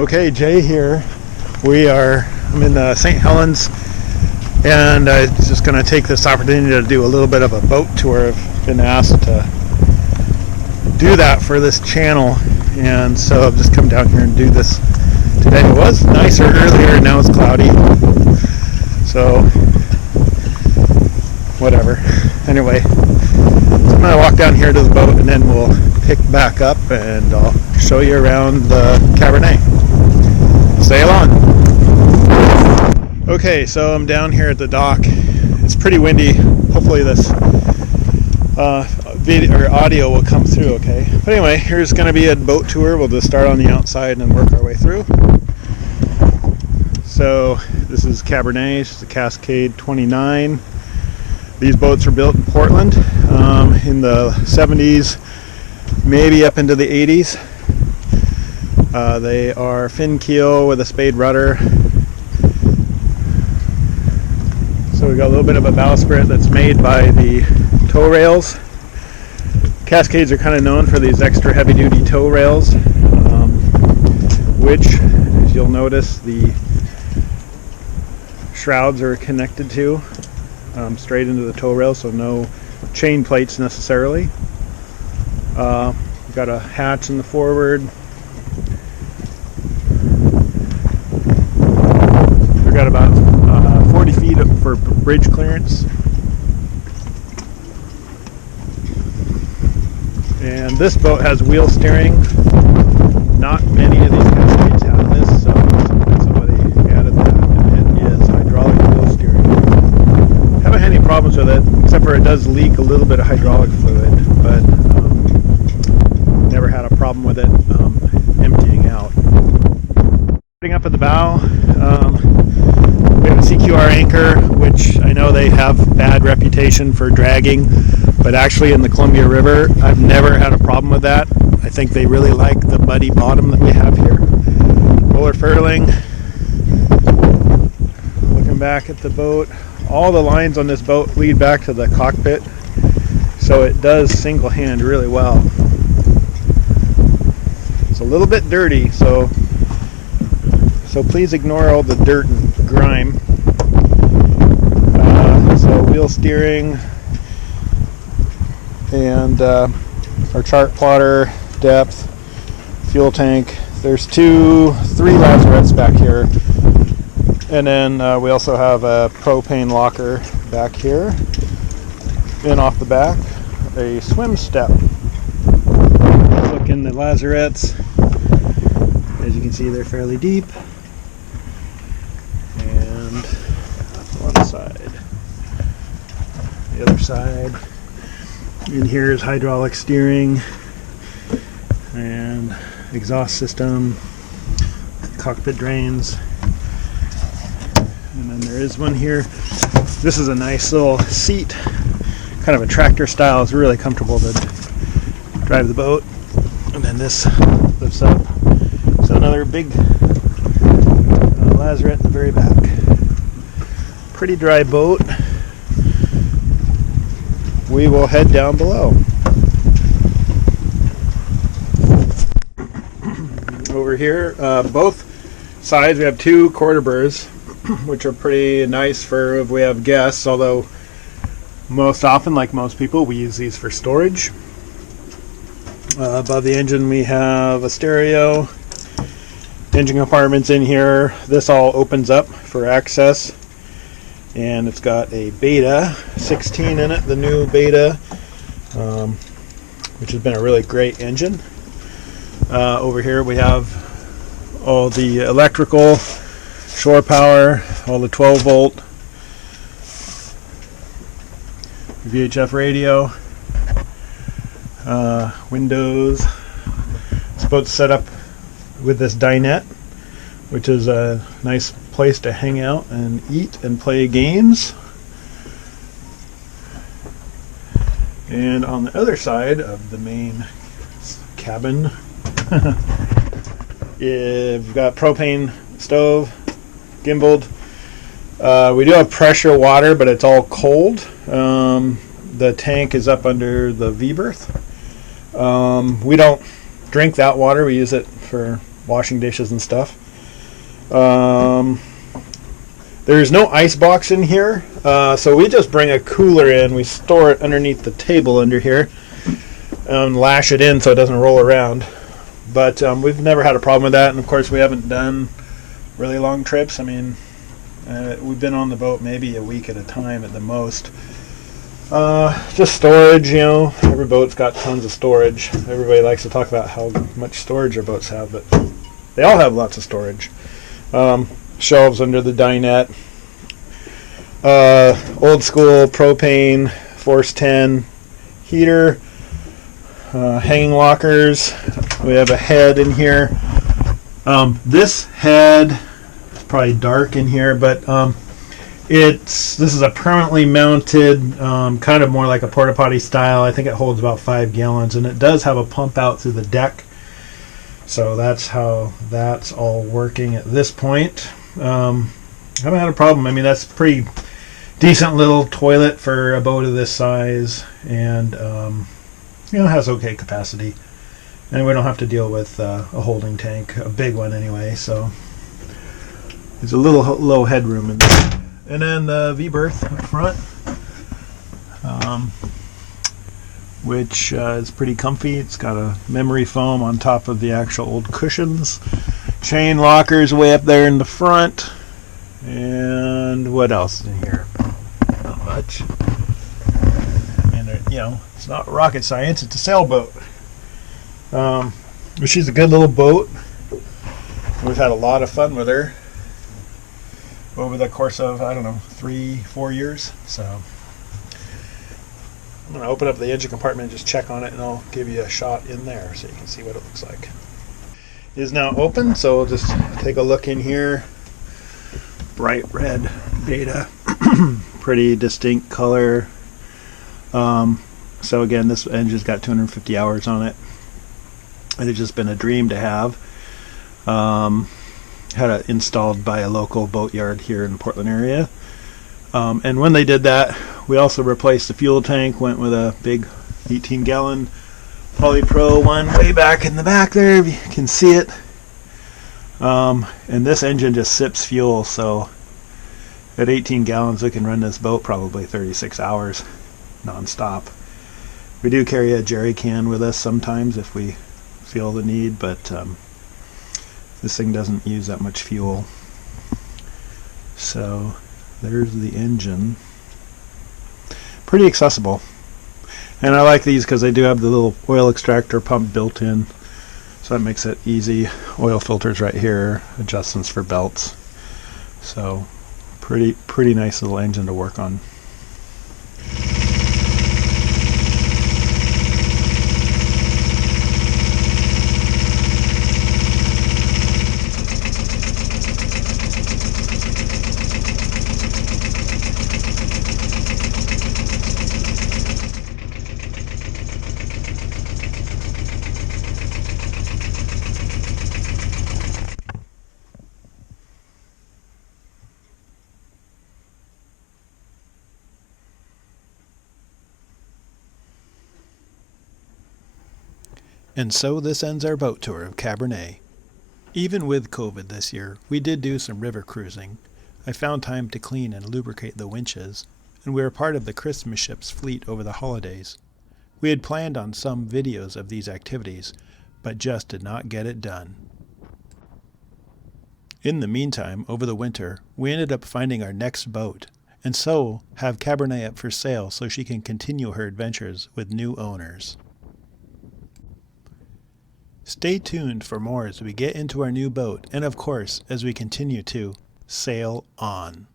Okay, Jay here. I'm in St. Helens, and I'm just going to take this opportunity to do a little bit of a boat tour. I've been asked to do that for this channel, and so I've just come down here and do this today. It was nicer earlier, now it's cloudy, so whatever. Anyway, so I'm going to walk down here to the boat, and then we'll pick back up, and I'll show you around the Cabernet. Sail on. Okay, so I'm down here at the dock. It's pretty windy. Hopefully this video or audio will come through okay. But anyway, here's going to be a boat tour. We'll just start on the outside and work our way through. So this is Cabernet. It's the Cascade 29. These boats were built in Portland in the 70s, maybe up into the 80s. They are fin keel with a spade rudder. So we got a little bit of a bowsprit that's made by the tow rails. Cascades are kind of known for these extra heavy duty tow rails, which, as you'll notice, the shrouds are connected to straight into the tow rail, so no chain plates necessarily. We've got a hatch in the forward. We've got about 40 feet for bridge clearance. And this boat has wheel steering. Not many of these Cascades have this, so somebody added that, and it is hydraulic wheel steering. Haven't had any problems with it, except for it does leak a little bit of hydraulic fluid, but never had a problem with it emptying out. Putting up at the bow, we have a CQR anchor, which I know they have bad reputation for dragging, but actually in the Columbia River, I've never had a problem with that. I think they really like the muddy bottom that we have here. Roller furling. Looking back at the boat, all the lines on this boat lead back to the cockpit, so it does single hand really well. It's a little bit dirty, so please ignore all the dirt and grime. So wheel steering and our chart plotter, depth, fuel tank. There's 3 lazarettes back here, and then we also have a propane locker back here, and off the back a swim step. Look in the lazarettes. As you can see, they're fairly deep. And one side, the other side. And here's hydraulic steering and exhaust system, cockpit drains. And then there is one here. This is a nice little seat, kind of a tractor style. It's really comfortable to drive the boat. And then this lifts up. So another big lazarette in the very back. Pretty dry boat. We will head down below. Over here, both sides we have 2 quarter burrs, which are pretty nice for if we have guests, although most often, like most people, we use these for storage. Above the engine we have a stereo. Engine compartments in here. This all opens up for access, and it's got a Beta 16 in it, the new Beta, which has been a really great engine. Over here we have all the electrical, shore power, all the 12 volt VHF radio, windows. This boat's set up with this dinette, which is a nice place to hang out and eat and play games. And on the other side of the main cabin, you've got propane stove, gimbaled. We do have pressure water, but it's all cold. The tank is up under the V-berth. We don't drink that water. We use it for washing dishes and stuff. There's no ice box in here, so we just bring a cooler in. We store it underneath the table under here and lash it in so it doesn't roll around. But we've never had a problem with that, and of course we haven't done really long trips. I mean, we've been on the boat maybe a week at a time at the most. Just storage, you know. Every boat's got tons of storage. Everybody likes to talk about how much storage their boats have, but they all have lots of storage. Shelves under the dinette. Old school propane Force 10 heater. Hanging lockers. We have a head in here. This head is probably dark in here, but this is a permanently mounted, kind of more like a porta potty style. I think it holds about 5 gallons, and it does have a pump out through the deck. So that's how that's all working at this point. Haven't had a problem. I mean, that's a pretty decent little toilet for a boat of this size, and has okay capacity. And we don't have to deal with a holding tank, a big one anyway. So there's a little low headroom in there. And then the V-berth up front, which is pretty comfy. It's got a memory foam on top of the actual old cushions. Chain lockers way up there in the front. And what else is in here? Not much. And it's not rocket science. It's a sailboat. But she's a good little boat. We've had a lot of fun with her over the course of, 3-4 years. So I'm going to open up the engine compartment and just check on it, and I'll give you a shot in there so you can see what it looks like. It is now open, so we'll just take a look in here. Bright red Beta. Pretty distinct color. So again, this engine's got 250 hours on it. And it's just been a dream to have. Had it installed by a local boatyard here in the Portland area. And when they did that, we also replaced the fuel tank, went with a big 18-gallon Polypro one way back in the back there, if you can see it. And this engine just sips fuel, so at 18 gallons we can run this boat probably 36 hours non-stop. We do carry a jerry can with us sometimes if we feel the need, but this thing doesn't use that much fuel. So there's the engine. Pretty accessible. And I like these because they do have the little oil extractor pump built in, so that makes it easy. Oil filters right here, adjustments for belts. So pretty nice little engine to work on. And so this ends our boat tour of Cabernet. Even with COVID this year, we did do some river cruising. I found time to clean and lubricate the winches, and we were part of the Christmas ship's fleet over the holidays. We had planned on some videos of these activities, but just did not get it done. In the meantime, over the winter, we ended up finding our next boat, and so have Cabernet up for sale so she can continue her adventures with new owners. Stay tuned for more as we get into our new boat, and of course, as we continue to sail on.